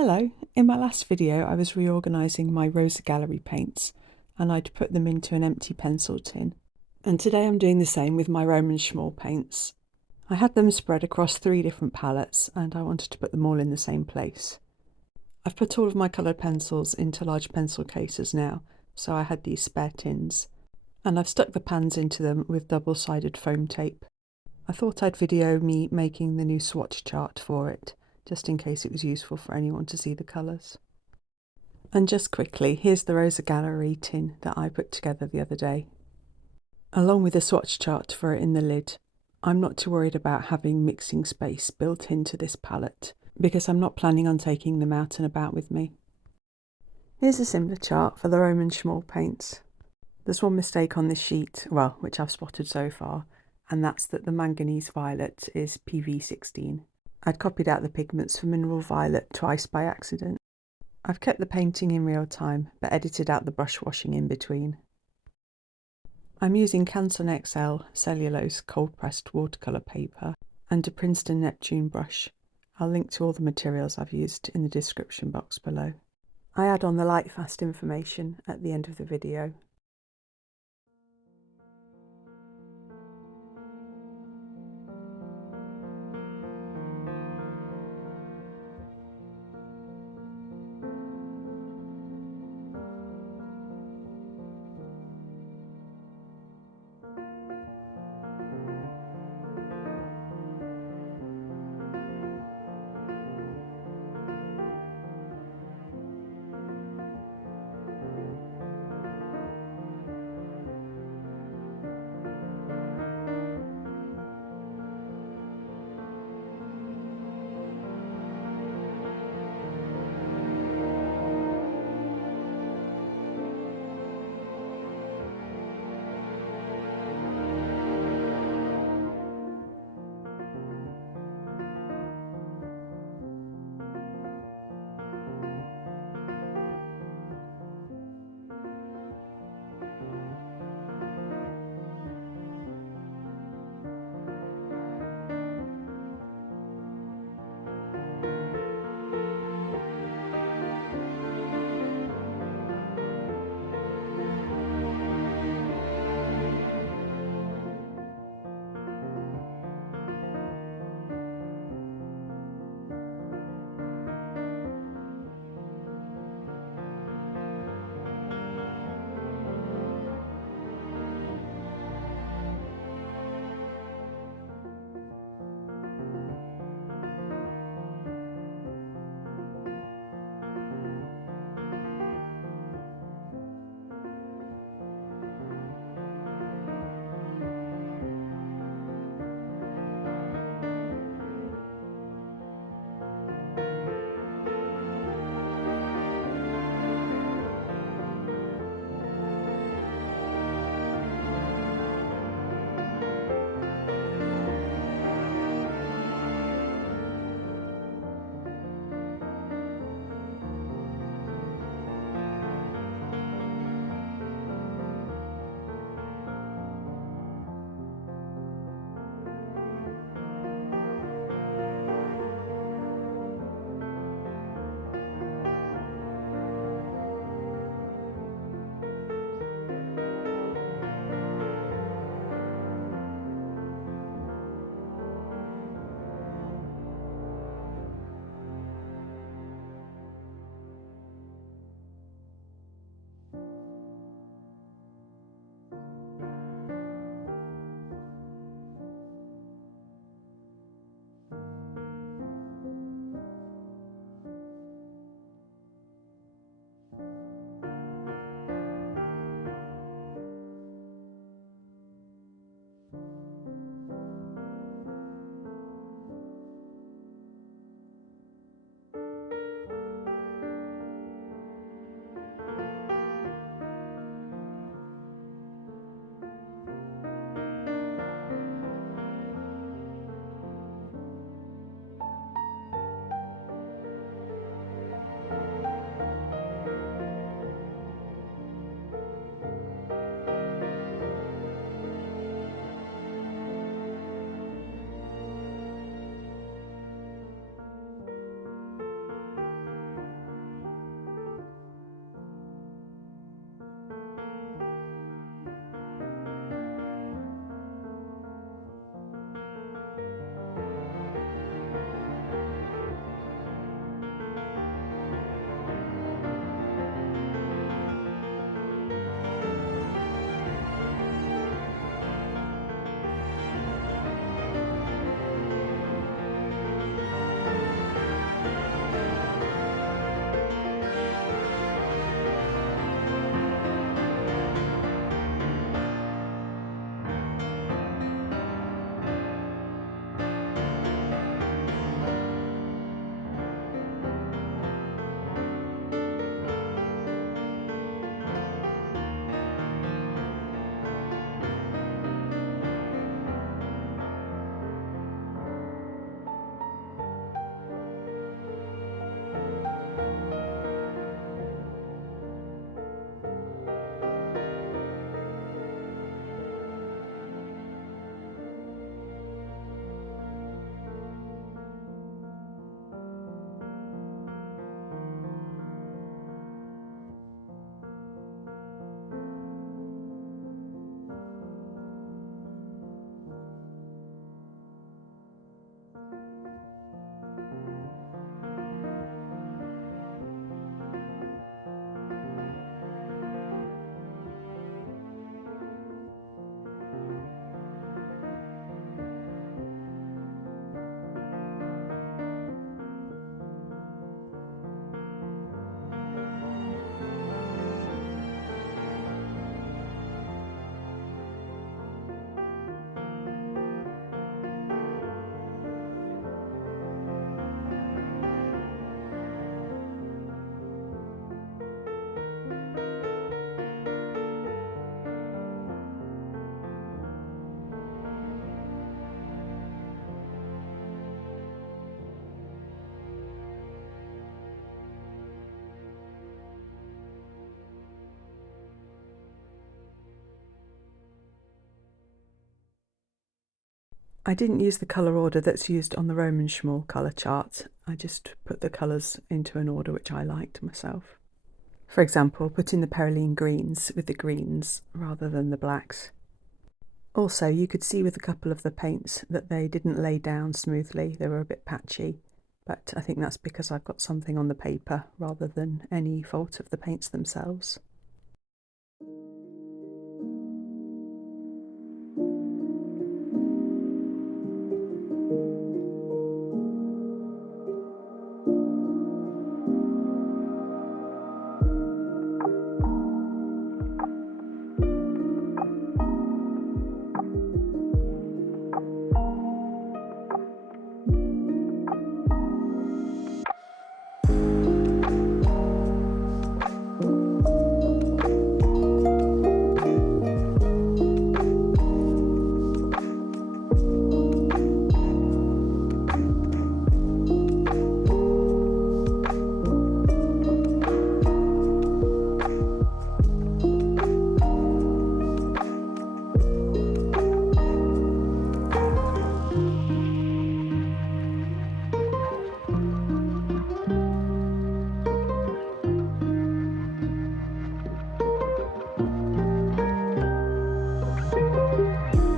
Hello, in my last video I was reorganising my Rosa Gallery paints and I'd put them into an empty pencil tin. And today I'm doing the same with my Roman Szmal paints. I had them spread across 3 different palettes and I wanted to put them all in the same place. I've put all of my coloured pencils into large pencil cases now, so I had these spare tins. And I've stuck the pans into them with double-sided foam tape. I thought I'd video me making the new swatch chart for it, just in case it was useful for anyone to see the colours. And just quickly, here's the Rosa Gallery tin that I put together the other day, along with a swatch chart for it in the lid. I'm not too worried about having mixing space built into this palette, because I'm not planning on taking them out and about with me. Here's a similar chart for the Roman Szmal paints. There's one mistake on this sheet, well, which I've spotted so far, and that's that the manganese violet is PV16. I'd copied out the pigments for mineral violet twice by accident. I've kept the painting in real time, but edited out the brush washing in between. I'm using Canson XL cellulose cold pressed watercolour paper and a Princeton Neptune brush. I'll link to all the materials I've used in the description box below. I add on the light fast information at the end of the video. I didn't use the colour order that's used on the Roman Szmal colour chart. I just put the colours into an order which I liked myself. For example, putting the perylene greens with the greens rather than the blacks. Also, you could see with a couple of the paints that they didn't lay down smoothly, they were a bit patchy, but I think that's because I've got something on the paper rather than any fault of the paints themselves.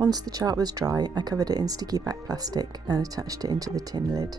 Once the chart was dry, I covered it in sticky back plastic and attached it into the tin lid.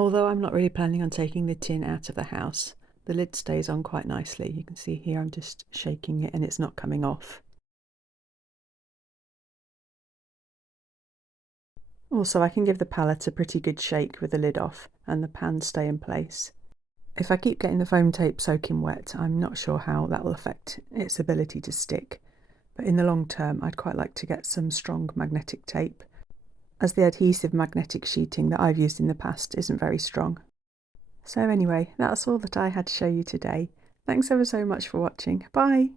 Although I'm not really planning on taking the tin out of the house, the lid stays on quite nicely. You can see here I'm just shaking it and it's not coming off. Also, I can give the palette a pretty good shake with the lid off and the pans stay in place. If I keep getting the foam tape soaking wet, I'm not sure how that will affect its ability to stick, but in the long term I'd quite like to get some strong magnetic tape, as the adhesive magnetic sheeting that I've used in the past isn't very strong. So anyway, that's all that I had to show you today. Thanks ever so much for watching. Bye!